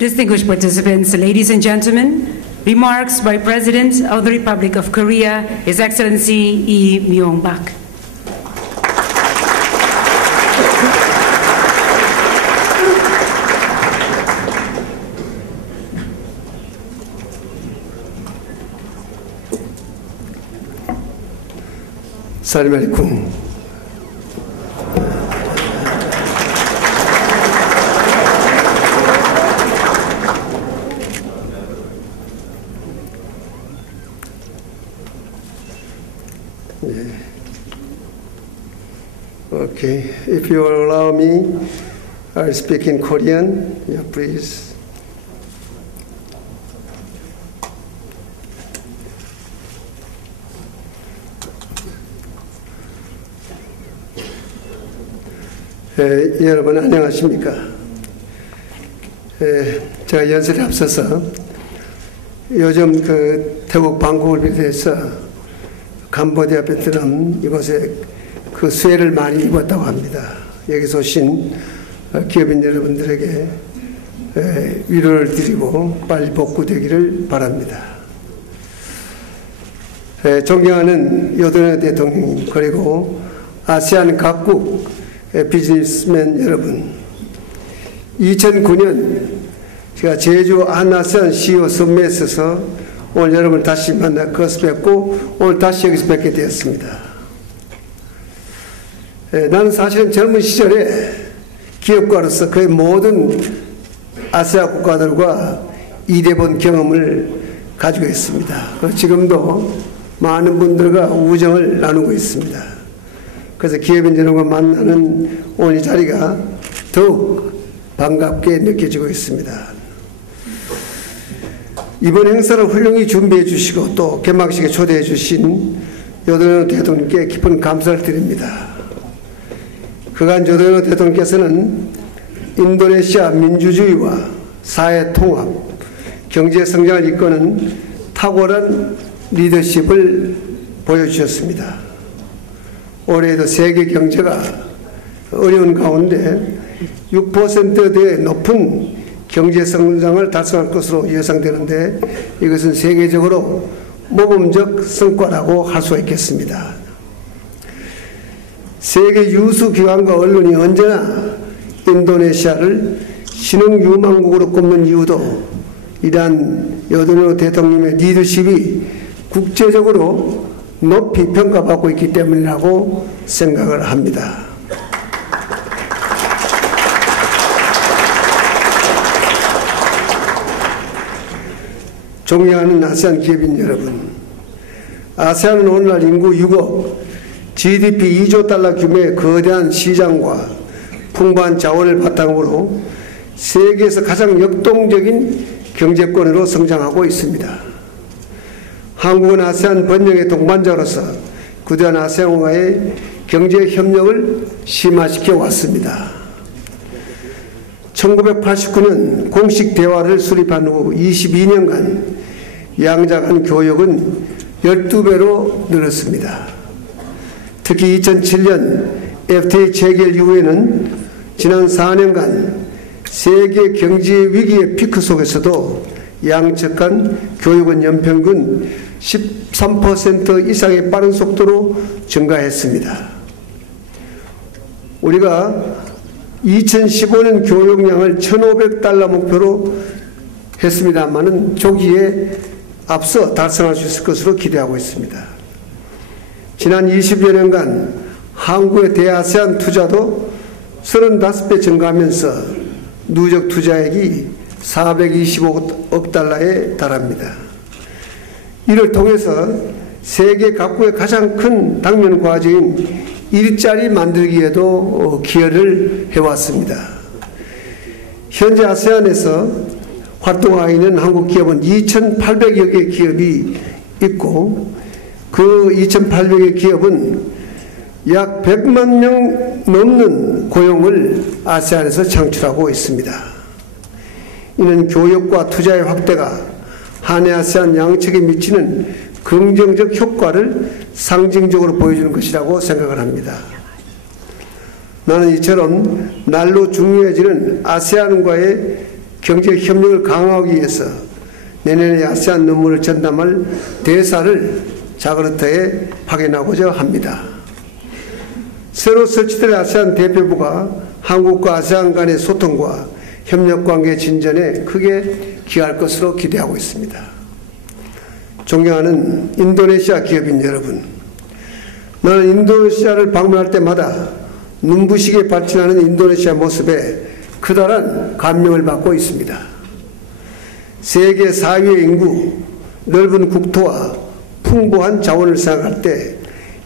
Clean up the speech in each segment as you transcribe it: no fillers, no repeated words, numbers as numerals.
Distinguished participants, ladies and gentlemen, remarks by President of the Republic of Korea, His Excellency Lee Myung-bak. Assalamu alaikum. Okay, if you will allow me, I'll speak in Korean. Yeah, please. 여러분 안녕하십니까? 제가 연설에 앞서서 요즘 그 태국 방콕을 비롯해서 캄보디아, 베트남 이곳에 그 수해를 많이 입었다고 합니다. 여기서 오신 기업인 여러분들에게 위로를 드리고 빨리 복구되기를 바랍니다. 존경하는 요도네 대통령 그리고 아세안 각국 비즈니스맨 여러분, 2009년 제가 제주 한아세안 CEO 선매에서 오늘 여러분을 다시 만나 거기서 뵙고 오늘 다시 여기서 뵙게 되었습니다. 나는 사실은 젊은 시절에 기업가로서 거의 모든 아세안 국가들과 일해본 경험을 가지고 있습니다. 지금도 많은 분들과 우정을 나누고 있습니다. 그래서 기업인 여러분과 만나는 오늘 이 자리가 더욱 반갑게 느껴지고 있습니다. 이번 행사를 훌륭히 준비해 주시고 또 개막식에 초대해 주신 요도네 대통령께 깊은 감사를 드립니다. 그간 요도네 대통령께서는 인도네시아 민주주의와 사회 통합, 경제 성장을 이끄는 탁월한 리더십을 보여주셨습니다. 올해에도 세계 경제가 어려운 가운데 6%대 높은 경제 성장을 달성할 것으로 예상되는데 이것은 세계적으로 모범적 성과라고 할 수가 있겠습니다. 세계 유수 기관과 언론이 언제나 인도네시아를 신흥 유망국으로 꼽는 이유도 이러한 요도네 대통령의 리더십이 국제적으로 높이 평가받고 있기 때문이라고 생각을 합니다. 존경하는 아세안 기업인 여러분, 아세안은 오늘날 인구 6억, GDP 2조 달러 규모의 거대한 시장과 풍부한 자원을 바탕으로 세계에서 가장 역동적인 경제권으로 성장하고 있습니다. 한국은 아세안 번영의 동반자로서 그대한 아세안과의 경제협력을 심화시켜 왔습니다. 1989년 공식 대화를 수립한 후 22년간 양자 간 교역은 12배로 늘었습니다. 특히 2007년 FTA 체결 이후에는 지난 4년간 세계 경제 위기의 피크 속에서도 양측 간 교역은 연평균 13% 이상의 빠른 속도로 증가했습니다. 우리가 2015년 교역량을 1,500달러 목표로 했습니다만은 조기에 앞서 달성할 수 있을 것으로 기대하고 있습니다. 지난 20여 년간 한국의 대아세안 투자도 35배 증가하면서 누적 투자액이 425억 달러에 달합니다. 이를 통해서 세계 각국의 가장 큰 당면 과제인 일자리 만들기에도 기여를 해왔습니다. 현재 아세안에서 활동하고 있는 한국 기업은 2,800여 개 기업이 있고 그 2,800여 기업은 약 100만 명 넘는 고용을 아세안에서 창출하고 있습니다. 이는 교역과 투자의 확대가 한해 아세안 양측에 미치는 긍정적 효과를 상징적으로 보여주는 것이라고 생각을 합니다. 나는 이처럼 날로 중요해지는 아세안과의 경제 협력을 강화하기 위해서 내년에 아세안 논문을 전담할 대사를 자카르타에 파견하고자 합니다. 새로 설치될 아세안 대표부가 한국과 아세안 간의 소통과 협력관계 진전에 크게 기여할 것으로 기대하고 있습니다. 존경하는 인도네시아 기업인 여러분, 나는 인도네시아를 방문할 때마다 눈부시게 발전하는 인도네시아 모습에 커다란 감명을 받고 있습니다. 세계 4위의 인구, 넓은 국토와 풍부한 자원을 생각할 때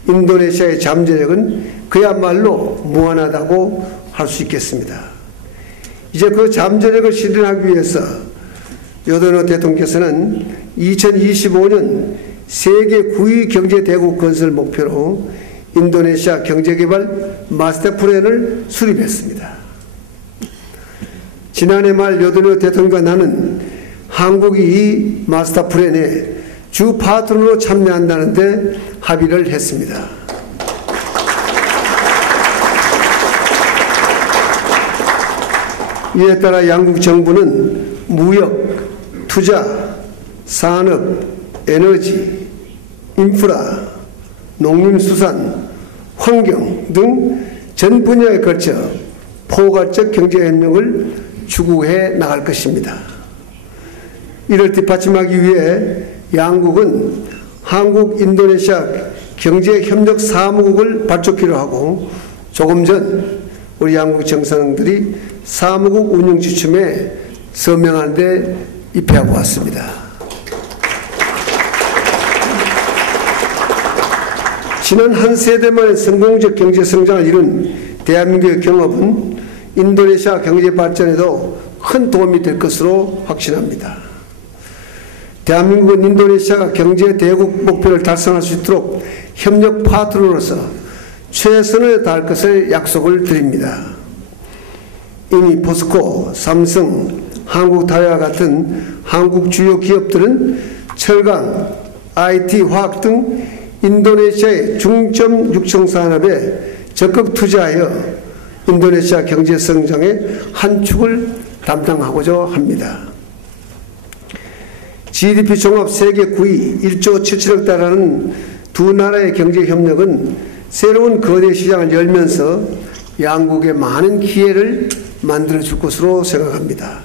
인도네시아의 잠재력은 그야말로 무한하다고 할 수 있겠습니다. 이제 그 잠재력을 실현하기 위해서 요도노 대통령께서는 2025년 세계 9위 경제대국 건설 목표로 인도네시아 경제개발 마스터 플랜을 수립했습니다. 지난해 말 요도노 대통령과 나는 한국이 이 마스터 플랜에 주 파트너로 참여한다는 데 합의를 했습니다. 이에 따라 양국 정부는 무역, 투자, 산업, 에너지, 인프라, 농림수산, 환경 등 전 분야에 걸쳐 포괄적 경제협력을 추구해 나갈 것입니다. 이를 뒷받침하기 위해 양국은 한국 인도네시아 경제협력 사무국을 발족키로 하고 조금 전 우리 양국 정상들이 사무국 운영 지침에 서명하는 데 입회하고 왔습니다. 지난 한 세대 만에 성공적 경제 성장을 이룬 대한민국의 경험은 인도네시아 경제 발전에도 큰 도움이 될 것으로 확신합니다. 대한민국은 인도네시아가 경제 대국 목표를 달성할 수 있도록 협력 파트너로서 최선을 다할 것을 약속을 드립니다. 이미 포스코, 삼성, 한국타이와 같은 한국 주요 기업들은 철강, IT, 화학 등 인도네시아의 중점 육성 산업에 적극 투자하여 인도네시아 경제 성장의 한 축을 담당하고자 합니다. GDP 종합 세계 9위 1조 7천억 달러는 두 나라의 경제 협력은 새로운 거대 시장을 열면서 양국에 많은 기회를 만들어줄 것으로 생각합니다.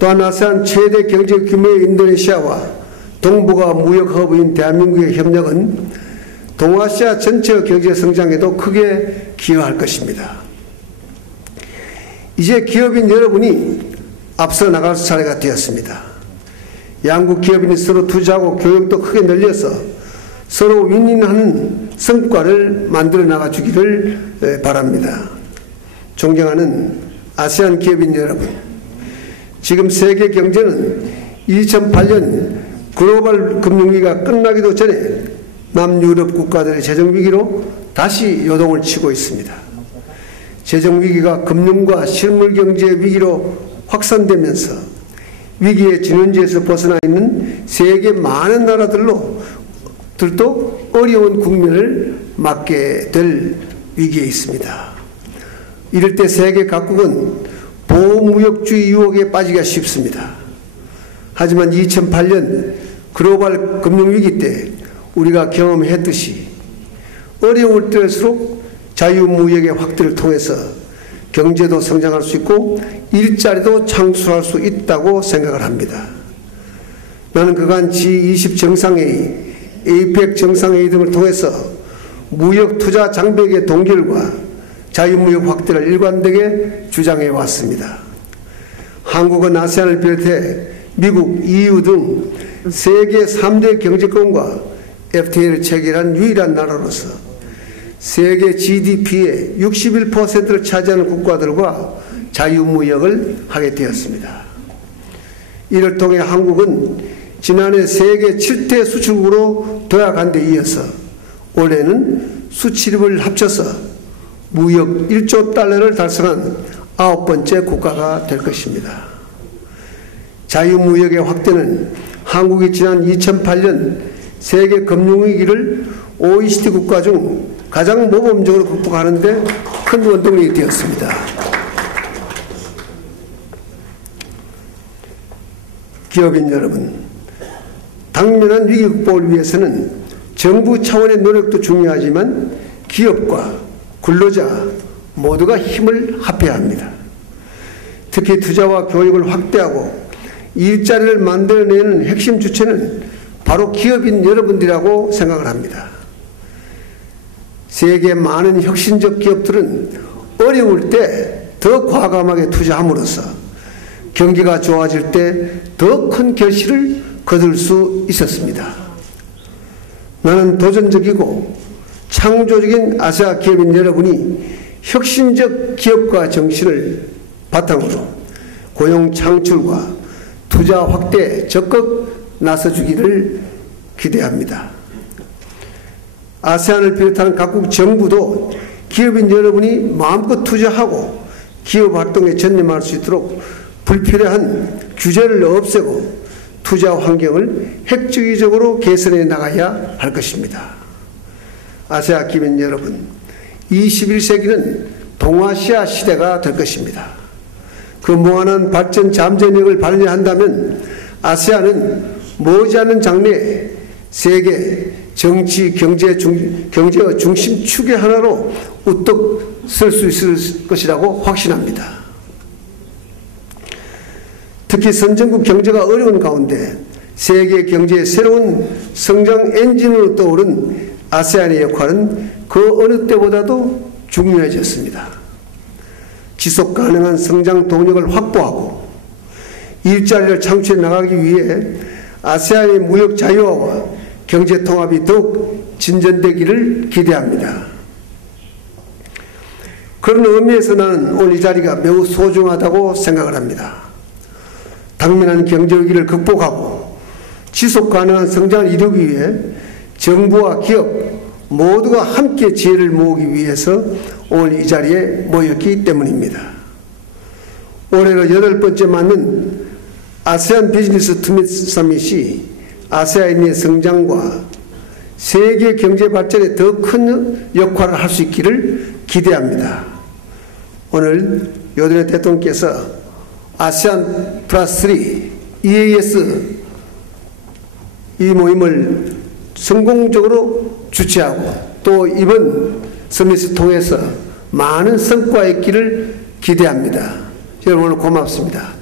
또한 아세안 최대 경제 규모의 인도네시아와 동북아 무역 허브인 대한민국의 협력은 동아시아 전체 경제 성장에도 크게 기여할 것입니다. 이제 기업인 여러분이 앞서 나갈 차례가 되었습니다. 양국 기업인이 서로 투자하고 교육도 크게 늘려서 서로 윈윈하는 성과를 만들어 나가주기를 바랍니다. 존경하는 아세안 기업인 여러분, 지금 세계 경제는 2008년 글로벌 금융위기가 끝나기도 전에 남유럽 국가들의 재정위기로 다시 요동을 치고 있습니다. 재정위기가 금융과 실물경제 위기로 확산되면서 위기의 진원지에서 벗어나 있는 세계 많은 나라들도 어려운 국면을 맞게 될 위기에 있습니다. 이럴 때 세계 각국은 보호무역주의 유혹에 빠지기가 쉽습니다. 하지만 2008년 글로벌 금융위기 때 우리가 경험했듯이 어려울 때일수록 자유무역의 확대를 통해서 경제도 성장할 수 있고 일자리도 창출할 수 있다고 생각을 합니다. 나는 그간 G20 정상회의, APEC 정상회의 등을 통해서 무역 투자 장벽의 동결과 자유무역 확대를 일관되게 주장해 왔습니다. 한국은 아세안을 비롯해 미국, EU 등 세계 3대 경제권과 FTA를 체결한 유일한 나라로서 세계 GDP의 61%를 차지하는 국가들과 자유무역을 하게 되었습니다. 이를 통해 한국은 지난해 세계 7대 수출국으로 도약한 데 이어서 올해는 수출입을 합쳐서 무역 1조 달러를 달성한 9번째 국가가 될 것입니다. 자유무역의 확대는 한국이 지난 2008년 세계 금융위기를 OECD 국가 중 가장 모범적으로 극복하는 데 큰 원동력이 되었습니다. 기업인 여러분, 당면한 위기 극복을 위해서는 정부 차원의 노력도 중요하지만 기업과 근로자 모두가 힘을 합해야 합니다. 특히 투자와 교육을 확대하고 일자리를 만들어내는 핵심 주체는 바로 기업인 여러분들이라고 생각을 합니다. 세계 많은 혁신적 기업들은 어려울 때 더 과감하게 투자함으로써 경기가 좋아질 때 더 큰 결실을 거둘 수 있었습니다. 나는 도전적이고 창조적인 아시아 기업인 여러분이 혁신적 기업가 정신을 바탕으로 고용 창출과 투자 확대에 적극 나서주기를 기대합니다. 아세안을 비롯한 각국 정부도 기업인 여러분이 마음껏 투자하고 기업 활동에 전념할 수 있도록 불필요한 규제를 없애고 투자 환경을 획기적으로 개선해 나가야 할 것입니다. 아시아 기업인 여러분, 21세기는 동아시아 시대가 될 것입니다. 그 무한한 발전 잠재력을 발휘한다면 아세안은 머지않은 장래에 세계 정치, 경제 중심축의 하나로 우뚝 설 수 있을 것이라고 확신합니다. 특히 선진국 경제가 어려운 가운데 세계 경제의 새로운 성장 엔진으로 떠오른 아세안의 역할은 그 어느 때보다도 중요해졌습니다. 지속 가능한 성장 동력을 확보하고 일자리를 창출해 나가기 위해 아세안의 무역 자유화와 경제 통합이 더욱 진전되기를 기대합니다. 그런 의미에서 나는 오늘 이 자리가 매우 소중하다고 생각을 합니다. 당면한 경제 위기를 극복하고 지속 가능한 성장을 이루기 위해 정부와 기업 모두가 함께 지혜를 모으기 위해서 오늘 이 자리에 모였기 때문입니다. 올해로 8번째 맞는 아세안 비즈니스 투밋 서밋이 아세안의 성장과 세계 경제 발전에 더 큰 역할을 할 수 있기를 기대합니다. 오늘 요드네 대통령께서 아세안 플러스 3 EAS 이 모임을 성공적으로 주최하고 또 이번 서밋을 통해서 많은 성과가 있기를 기대합니다. 여러분 오늘 고맙습니다.